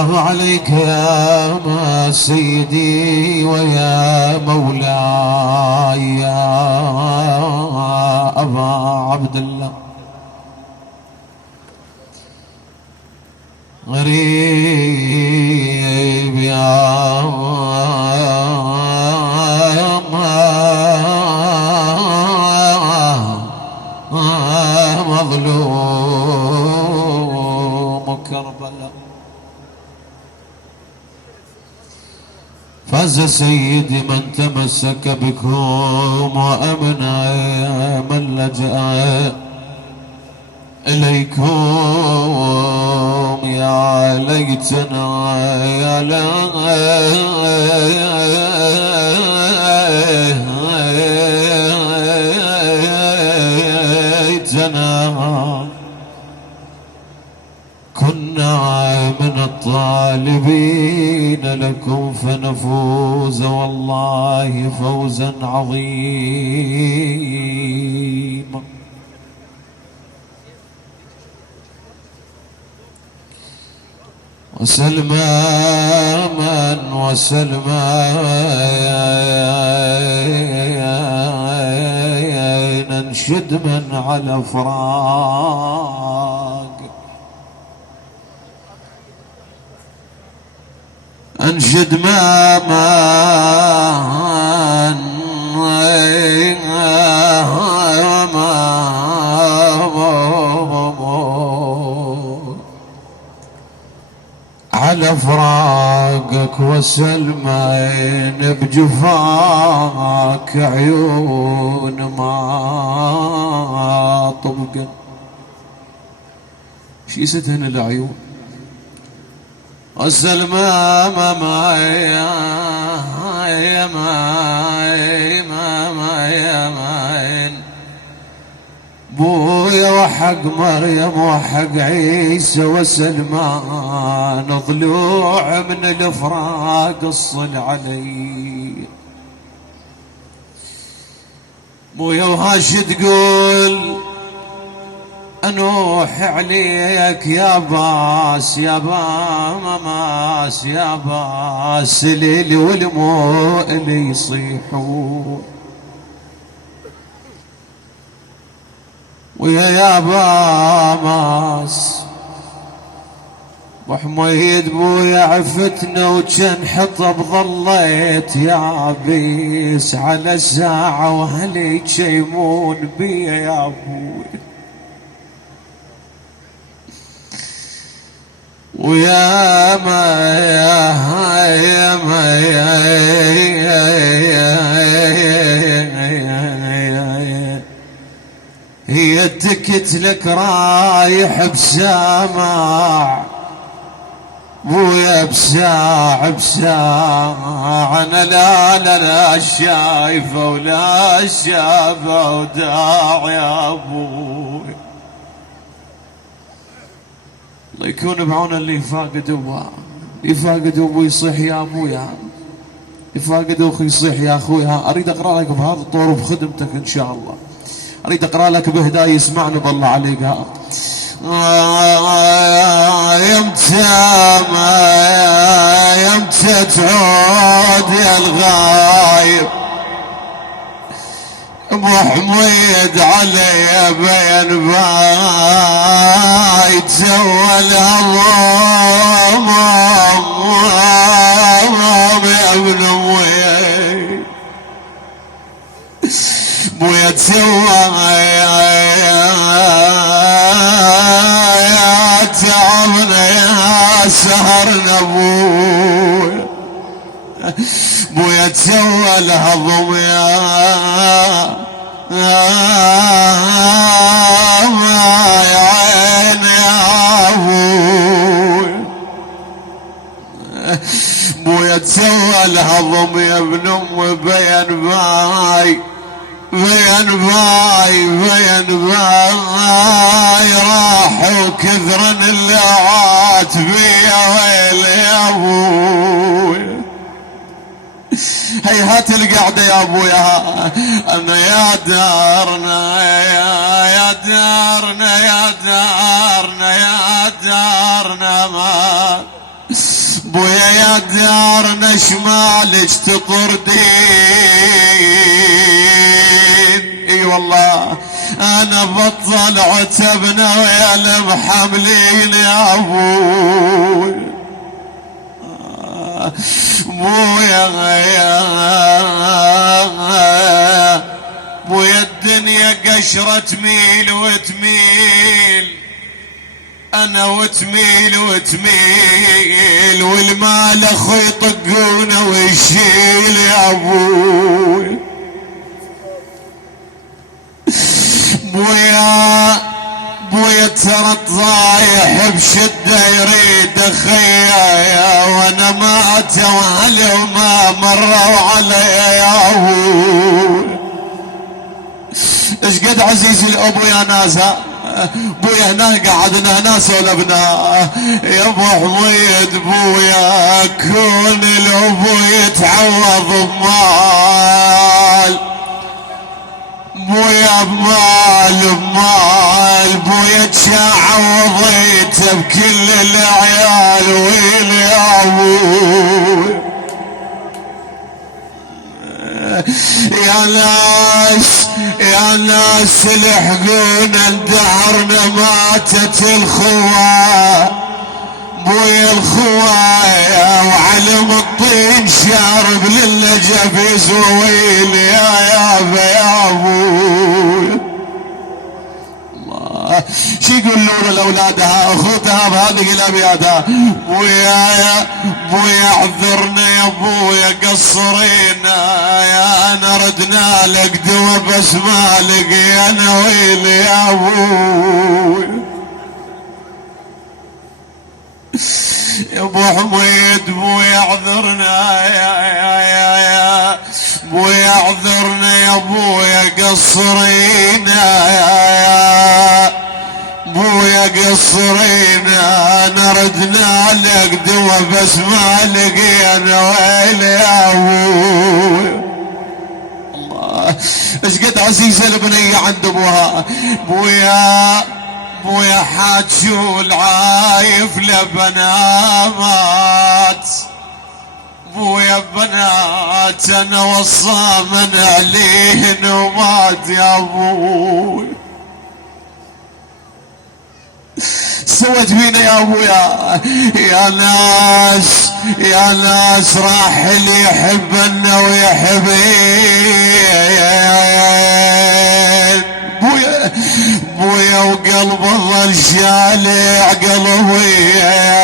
الله عليك يا سيدي ويا مولاي يا أبا عبد الله. غريب يا مظلوم كربلاء. فاز سيدي من تمسك بكم وأمنع من لجأ إليكم. يا ليتنا يا ليتنا كنا من الطالبين لكم فنفوز والله فوزا عظيما. وسلما وسلما ننشد من على فراق. انشد على فراقك وسلمين بجفاك عيون ما طبقن. شي ستهن العيون وسلمى بويا وحق مريم وحق عيسى وسلمان ضلوع من الفراق الصل علي. بويا وهاش تقول انوح عليك يا باس يا باس يا باس ليلي والمو اللي يصيحون. ويا باماس وحميد بويا عفتنا وجن حطب ظليت يا بيس على الساعة وهلي تشيمون بيا يا ابوي. ويا ما يا ما هي تكت لك رايح بسامع ويا بساع انا لا شايفه ولا شافه وداع يا ابوي. الله يكون بعون اللي فاقد ابوه، اللي فاقد ابوه يصيح يا ابويا، اللي فاقد اخي يصيح يا اخويا. اريد اقرا لك بهذا الطور بخدمتك ان شاء الله، اريد اقرا لك بهدايه يسمعني بالله عليك. يمتى تعود يا الغايب ابو حميد علي بين بايت سوى الهضم يا ابن امي بويا تسوى يا تعبنا يا سهرنا بويا تسوى الهضم يا عين يا ابوي. بويا تسوى الهضم يا ابن ام بين باي راحوا كثرا اللعات بيا ويل يا ابوي. هيهات القعدة يا ابويا انا يا دارنا يا دارنا يا دارنا يا دارنا ما بويا دارنا شمالك تطردين. اي والله انا بطل عتبنا ويا المحملين يا ابوي. بويا الدنيا قشرة تميل وتميل، انا وتميل وتميل، والمال اخوي يطقونه ويشيل يا ابوي. بويا ترى طايح بشده يريد اخيا، وانا ما اتوا علي وما مروا علي يا ابوي. ايش قد عزيز الابو يا ناسا، بويا هنا قعدنا هنا سولفنا يا ابو حميد. بويا كون الابو يتعوض بمال، بويا بمال بويا تشعوضيته بكل العيال ويل يا ابوي. يا ناس الحقونا دهرنا ماتت الخوة، بويا الخوايا وعلم الطين شارب للنجف ويل يا ابوي. الله شي يقولون لاولادها اخوتها بهذه الابيات. بويا اعذرنا يا بويا قصرينا، يا انا ردنا لك دوا بس ما لقينا ويل يا ابوي. يا ابو حميد بويا اعذرنا يا بويا اعذرنا يا بويا قصرينا، يا بويا قصرينا، نردنا لك دوا بس ما لقينا ويل يا ابوي. الله ايش قد عزيزه البنيه عند ابوها. بويا حاجول عايف لبنات، بويا بنات انا وصى من عليهن ومات يا ابوي. سوت بينا يا ابويا يا ناس راح اللي يحبنا ويحبين. بويا وقلب ظل شالع قلبين،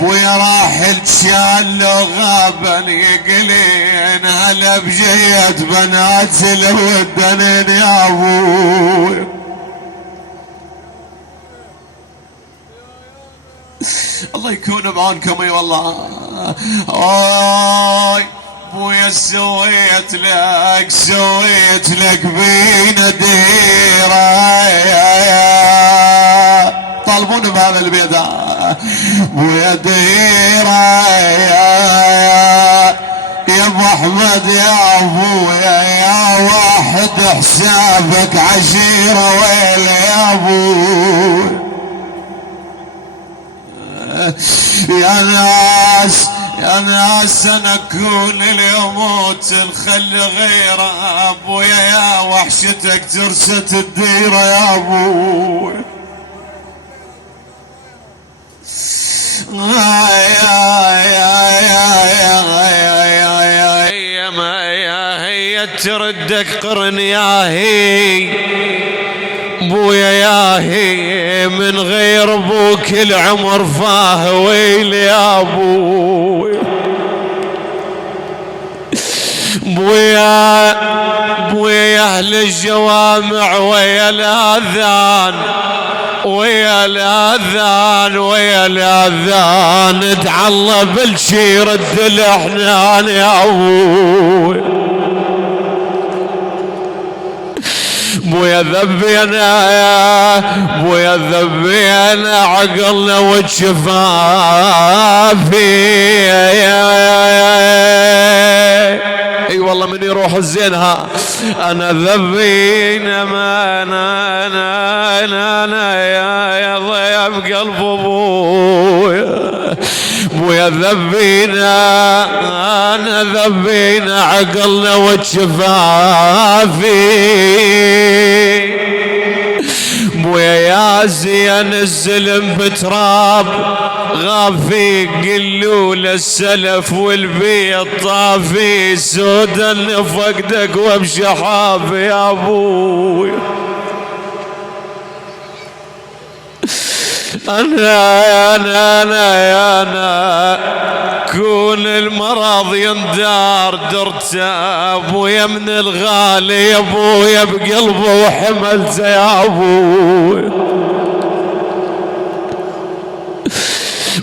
بويا راح الشال غابا يقلين، هلا بجيت بنات الودنين يا ابوي. الله يكون بعونكم اي والله. بويا سويت لك بينا ديره، طالبون بهذا البيت بويا ديره يا ابو احمد يا ابويا، يا واحد حسابك عشيره ويل يا ابوي. يا ناس انا كون اليموت الخل غيره، ابويا يا وحشتك ترست الديره يا ابوي. هي تردك قرن يا هي بويا، يا هي من غير ابوك العمر فاه ويل يا ابوي. بويا يا اهل الجوامع ويا الاذان ويا الاذان ادعى الله بالشي يرد الاحنان يا ابوي. بويا ذبينا عقلنا والشفافي. اي والله من يروح الزينها انا ذبينا ما انا يا ضيب قلب ابويا. بويا ذبينا انا ذبينا عقلنا والشفافي بويا يا زين الزلم بتراب غافي قلول السلف والبيض طافي سودا فقدك وبشحاف يا ابوي أنا كون المرض يندار درته أبويا من الغالي يا أبويا بقلبه وحملته يا أبويا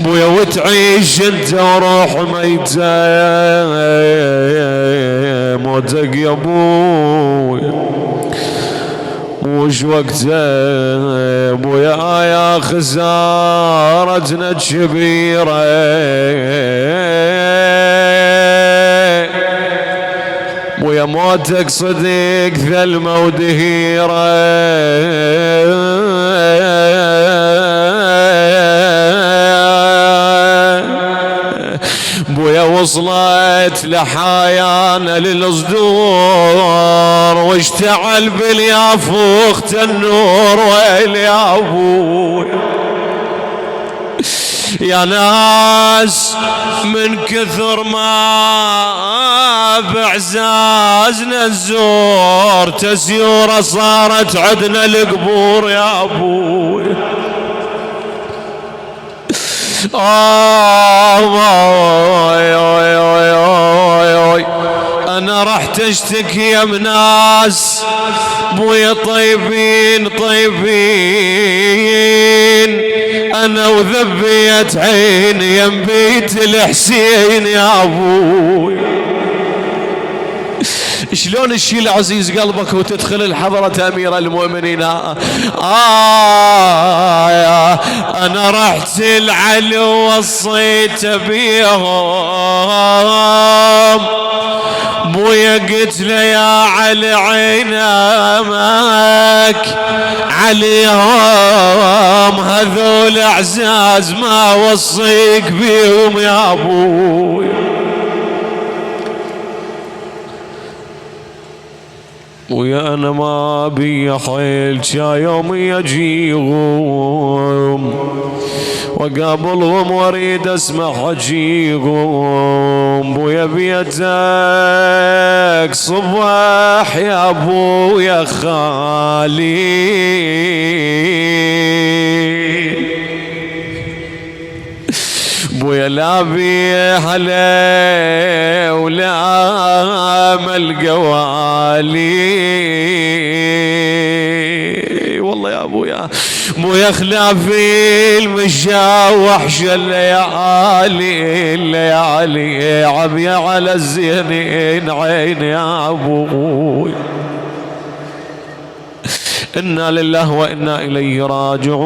أبويا وتعيش أنت وروح ميتة موتك يا أبويا وش وقته ابويا يا خسارتنا الكبيرة ابويا موتك صديق ثلمة ودهيرة بويا وصلت لحيانا للصدور واشتعل باليافوخت النور ويل يا ابوي يا ناس من كثر ما بعزازنا الزور تسيورة صارت عدنا القبور يا ابوي أنا رحت أشتكي يا مناس بويا طيبين طيبين أنا وذبيت عيني يم بيت الحسين يا أبوي شلون تشيل عزيز قلبك وتدخل الحضرة أمير المؤمنين أنا رحت العلو وصيت بيهم بويا قلت له يا علي عينامك عليهم هذول اعزاز ما وصيك بيهم يا ابوي ويا انا ما بي حيل يوم يجيهم وقابلهم واريد اسمع حجيهم بويا بيتك صباح يا ابويا خالي بويا لا بيهلا ولا ملقوالي والله يا ابويا بويا خلافي المشا وحش الليالي عبي على الزينين عين يا ابوي إنا لله وإنا إليه راجعون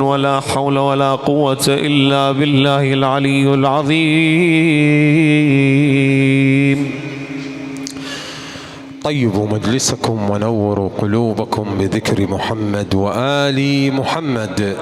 ولا حول ولا قوة إلا بالله العلي العظيم. طيبوا مجلسكم ونوروا قلوبكم بذكر محمد وآل محمد.